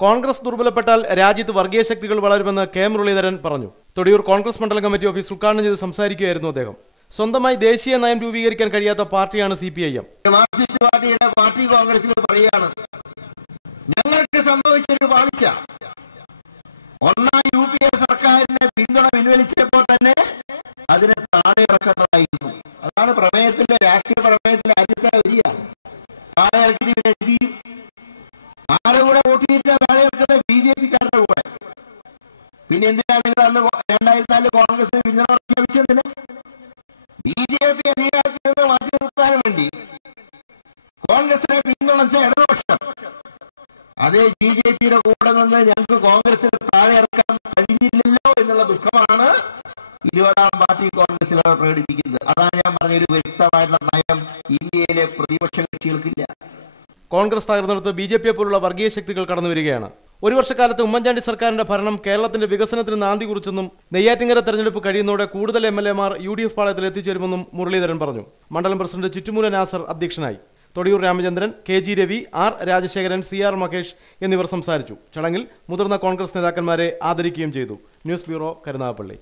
കോൺഗ്രസ് ദുർബലപ്പെട്ടാൽ രാജ്യത്ത് വർഗീയ ശക്തികൾ വളരുമെന്ന് കെ മുരളീധരൻ പറഞ്ഞു. തൊടിയൂർ കോൺഗ്രസ് മണ്ഡലം കമ്മിറ്റി ഓഫീസ് ഉദ്ഘാടനം ചെയ്ത് സംസാരിക്കുകയായിരുന്നു അദ്ദേഹം. സ്വന്തമായി ദേശീയ നയം രൂപീകരിക്കാൻ കഴിയാത്ത പാർട്ടിയാണ് CPIM. മാർക്സിസ്റ്റ് പാർട്ടിയുടെ പാർട്ടി കോൺഗ്രസിൽ പറയുകയാണ്, ഞങ്ങൾക്ക് സംഭവിച്ചൊരു പാളിച്ച. ഒന്നാം UPA സർക്കാരിനെ പിന്തുണ പിൻവലിച്ചപ്പോൾ തന്നെ അതിനെ താഴെ ഇറക്കേണ്ടതായിരുന്നു. അതാണ് പ്രമേയത്തിന്റെ രാഷ്ട്രീയ പ്രമേയത്തിന്റെ ആദ്യത്തെ വരിക. താഴെ ഇറക്കി ആരെ കൂടെ വോട്ട് ചെയ്തിട്ട് താഴെ ഇറക്കുന്നത് BJP-ക്കാരുടെ കൂടെ. പിന്നെ എന്തിനാ നിങ്ങൾ അന്ന് 2004 കോൺഗ്രസിന് പിന്തുണ പ്രഖ്യാപിച്ചതിന്? BJP അധികാരത്തിൽ നിന്ന് മാറ്റി നിർത്താൻ വേണ്ടി കോൺഗ്രസിനെ പിന്തുണച്ച ഇടതുപക്ഷം അതേ BJP-യുടെ കൂടെ നിന്ന് ഞങ്ങൾക്ക് കോൺഗ്രസിന് താഴെ ഇറക്കാൻ കഴിഞ്ഞില്ലല്ലോ എന്നുള്ള ദുഃഖമാണ് 20ാം പാർട്ടി കോൺഗ്രസിൽ അവർ പ്രകടിപ്പിക്കുന്നത്. അതാണ് ഞാൻ പറഞ്ഞൊരു വ്യക്തമായിട്ടുള്ള നയം ഇന്ത്യയിലെ പ്രതിപക്ഷ കക്ഷികൾക്കില്ല. കോൺഗ്രസ് തകർന്നെടുത്ത് BJP പോലുള്ള വർഗീയ ശക്തികൾ കടന്നു വരികയാണ്. ഒരു വർഷക്കാലത്ത് ഉമ്മൻചാണ്ടി സർക്കാരിന്റെ ഭരണം കേരളത്തിന്റെ വികസനത്തിന് നാന്ദി കുറിച്ചെന്നും നെയ്യാറ്റിങ്കര തെരഞ്ഞെടുപ്പ് കഴിയുന്നതോടെ കൂടുതൽ MLA-മാർ UDF പാളയത്തിൽ എത്തിച്ചേരുമെന്നും മുരളീധരൻ പറഞ്ഞു. മണ്ഡലം പ്രസിഡന്റ് ചുറ്റുമൂല നാസർ അധ്യക്ഷനായി. Thodiyoor Ramachandran, KG Ravi, R Rajasekharan, CR Mahesh എന്നിവർ സംസാരിച്ചു. ചടങ്ങിൽ മുതിർന്ന കോൺഗ്രസ് നേതാക്കന്മാരെ ആദരിക്കുകയും ചെയ്തു. News bureau, Karunagappally.